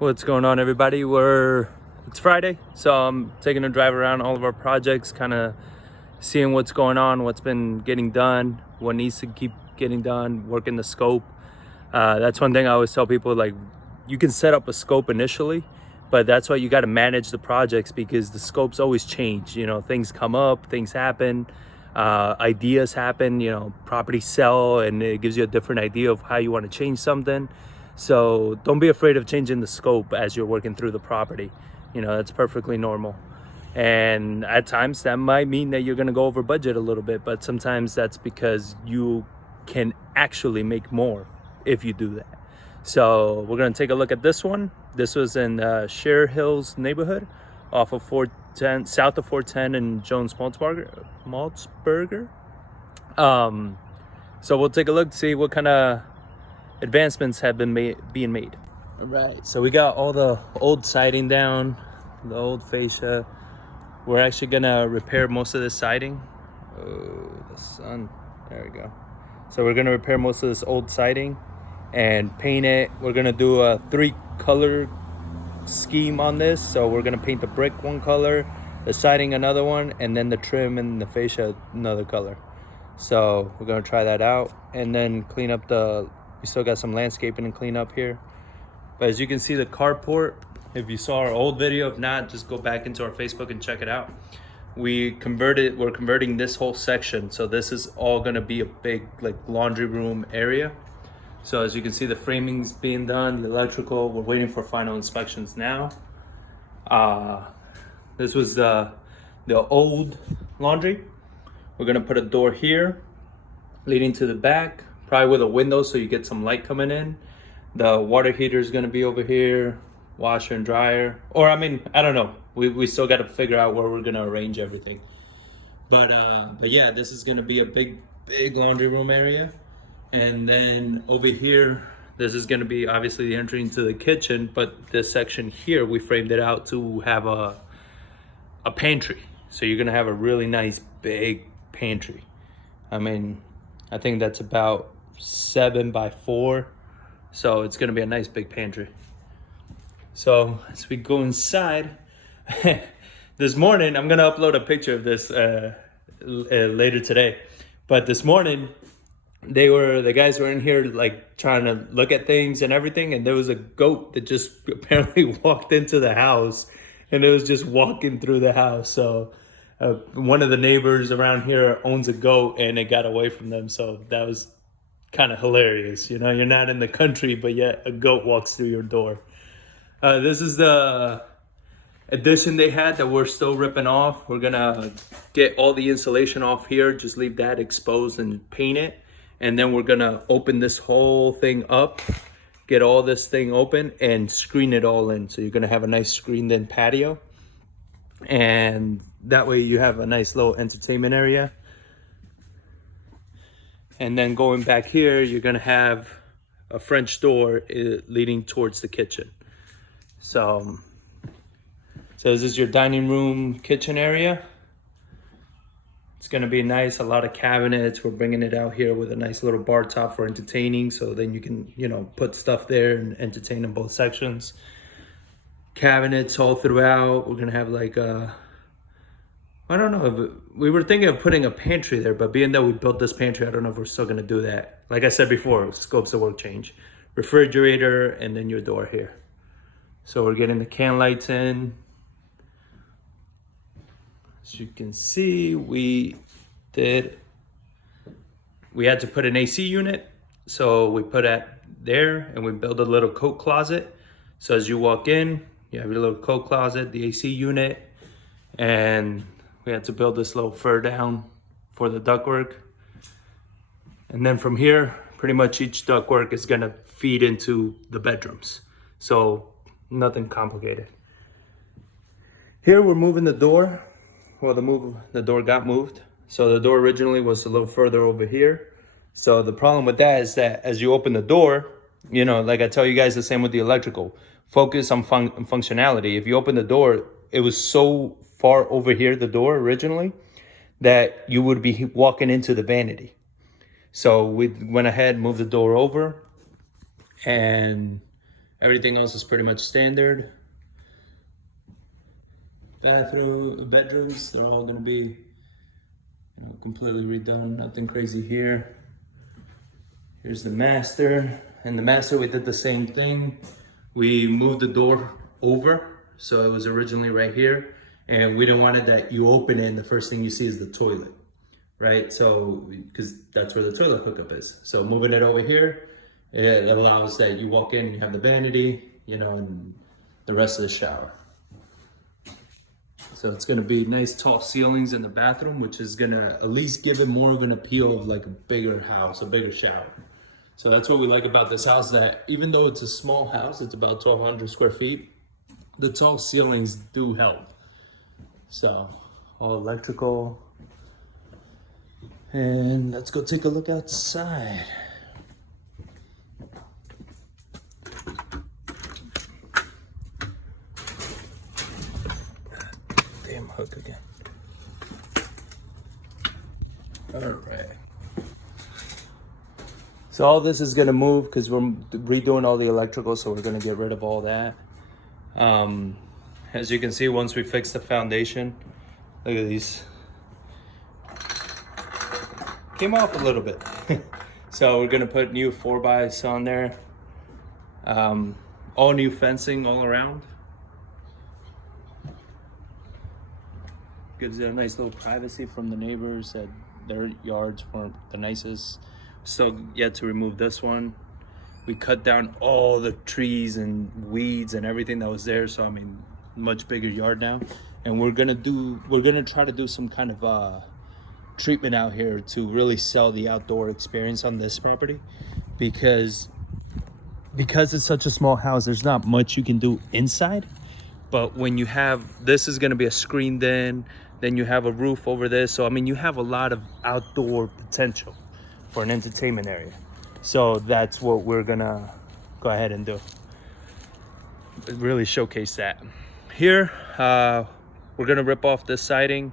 What's going on, everybody? It's Friday, so I'm taking a drive around all of our projects, kind of seeing what's going on, what's been getting done, what needs to keep getting done, working the scope. That's one thing I always tell people, like, you can set up a scope initially, but that's why you got to manage the projects, because the scopes always change. Things come up, things happen, ideas happen, properties sell, and it gives you a different idea of how you want to change something. So don't be afraid of changing the scope as you're working through the property. That's perfectly normal. And at times that might mean that you're going to go over budget a little bit, but sometimes that's because you can actually make more if you do that. So we're going to take a look at this one. This was in Share Hills neighborhood off of 410, south of 410 in Jones Maltzberger. So we'll take a look to see what kind of advancements have been being made. All right, so we got all the old siding down, the old fascia. We're actually gonna repair most of this siding. Oh, the sun, there we go. So we're gonna repair most of this old siding and paint it. We're gonna do a 3-color scheme on this. So we're gonna paint the brick one color, the siding another one, and then the trim and the fascia another color. So we're gonna try that out and then clean up we still got some landscaping and clean up here. But as you can see, the carport, if you saw our old video, if not, just go back into our Facebook and check it out. We're converting this whole section. So this is all gonna be a big like laundry room area. So as you can see, the framing's being done, the electrical, we're waiting for final inspections now. This was the old laundry. We're gonna put a door here leading to the back, probably with a window so you get some light coming in. The water heater is gonna be over here, washer and dryer. Or I don't know. We still got to figure out where we're gonna arrange everything. But yeah, this is gonna be a big laundry room area. And then over here, this is gonna be obviously the entry into the kitchen. But this section here, we framed it out to have a pantry. So you're gonna have a really nice big pantry. I think that's about 7 by 4. So it's gonna be a nice big pantry. So as we go inside, this morning, I'm gonna upload a picture of this later today. But this morning, the guys were in here like trying to look at things and everything, and there was a goat that just apparently walked into the house, and it was just walking through the house. So one of the neighbors around here owns a goat, and it got away from them. So that was kind of hilarious. You're not in the country, but yet a goat walks through your door. This is the addition they had that we're still ripping off. We're gonna get all the insulation off here, just leave that exposed and paint it. And then we're gonna open this whole thing up, get all this thing open and screen it all in. So you're gonna have a nice screened in patio. And that way you have a nice little entertainment area. And then going back here, you're gonna have a French door leading towards the kitchen. So this is your dining room, kitchen area. It's gonna be nice, a lot of cabinets. We're bringing it out here with a nice little bar top for entertaining. So then you can, put stuff there and entertain in both sections. Cabinets all throughout. We're gonna have like I don't know, we were thinking of putting a pantry there, but being that we built this pantry, I don't know if we're still gonna do that. Like I said before, scopes of work change. Refrigerator, and then your door here. So we're getting the can lights in. As you can see, we had to put an AC unit. So we put that there and we built a little coat closet. So as you walk in, you have your little coat closet, the AC unit, and we had to build this little fur down for the ductwork. And then from here, pretty much each ductwork is gonna feed into the bedrooms. So nothing complicated. Here we're moving the door. Well, the door got moved. So the door originally was a little further over here. So the problem with that is that as you open the door, like I tell you guys, the same with the electrical. Focus on functionality. If you open the door, it was so far over here, the door originally, that you would be walking into the vanity. So we went ahead, moved the door over, and Everything else is pretty much standard. Bedrooms, they're all gonna be, completely redone. Nothing crazy here. Here's the master. And the master, we did the same thing. We moved the door over, so it was originally right here, and we didn't want it that you open it and the first thing you see is the toilet, right? So, because that's where the toilet hookup is. So moving it over here, it allows that you walk in and you have the vanity, and the rest of the shower. So it's gonna be nice tall ceilings in the bathroom, which is gonna at least give it more of an appeal of like a bigger house, a bigger shower. So that's what we like about this house, that even though it's a small house, it's about 1,200 square feet, the tall ceilings do help. So all electrical. And let's go take a look outside. Damn hook again. All right. So all this is gonna move because we're redoing all the electrical, so we're gonna get rid of all that. As you can see, once we fix the foundation, look at these. Came off a little bit. So we're gonna put new 4x on there. All new fencing all around. Gives it a nice little privacy from the neighbors that their yards weren't the nicest. Still yet to remove this one. We cut down all the trees and weeds and everything that was there, so I mean, much bigger yard now. And we're gonna try to do some kind of treatment out here to really sell the outdoor experience on this property, because it's such a small house, there's not much you can do inside. But when you have, this is gonna be a screened in, then you have a roof over this, so I mean, you have a lot of outdoor potential for an entertainment area. So that's what we're gonna go ahead and do. Really showcase that. Here, we're gonna rip off this siding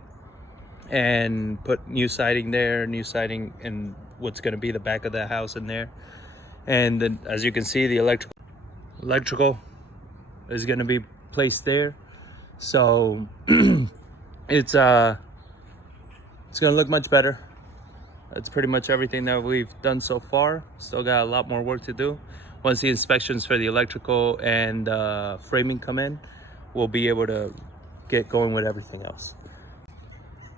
and put new siding there, new siding in what's gonna be the back of the house in there. And then, as you can see, the electrical is gonna be placed there. So it's gonna look much better. That's pretty much everything that we've done so far. Still got a lot more work to do. Once the inspections for the electrical and framing come in, we'll be able to get going with everything else.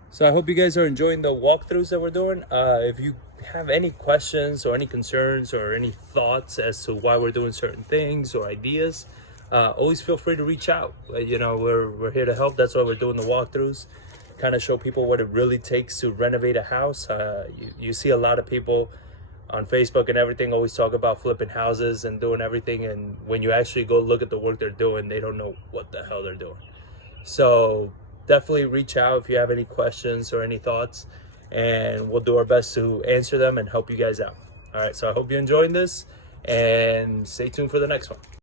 So I hope you guys are enjoying the walkthroughs that we're doing. If you have any questions or any concerns or any thoughts as to why we're doing certain things or ideas, always feel free to reach out. We're here to help. That's why we're doing the walkthroughs. Kind of show people what it really takes to renovate a house. You see a lot of people on Facebook and everything always talk about flipping houses and doing everything, and when you actually go look at the work they're doing, they don't know what the hell they're doing. So definitely reach out if you have any questions or any thoughts, and we'll do our best to answer them and help you guys out. All right, so I hope you're enjoying this, and stay tuned for the next one.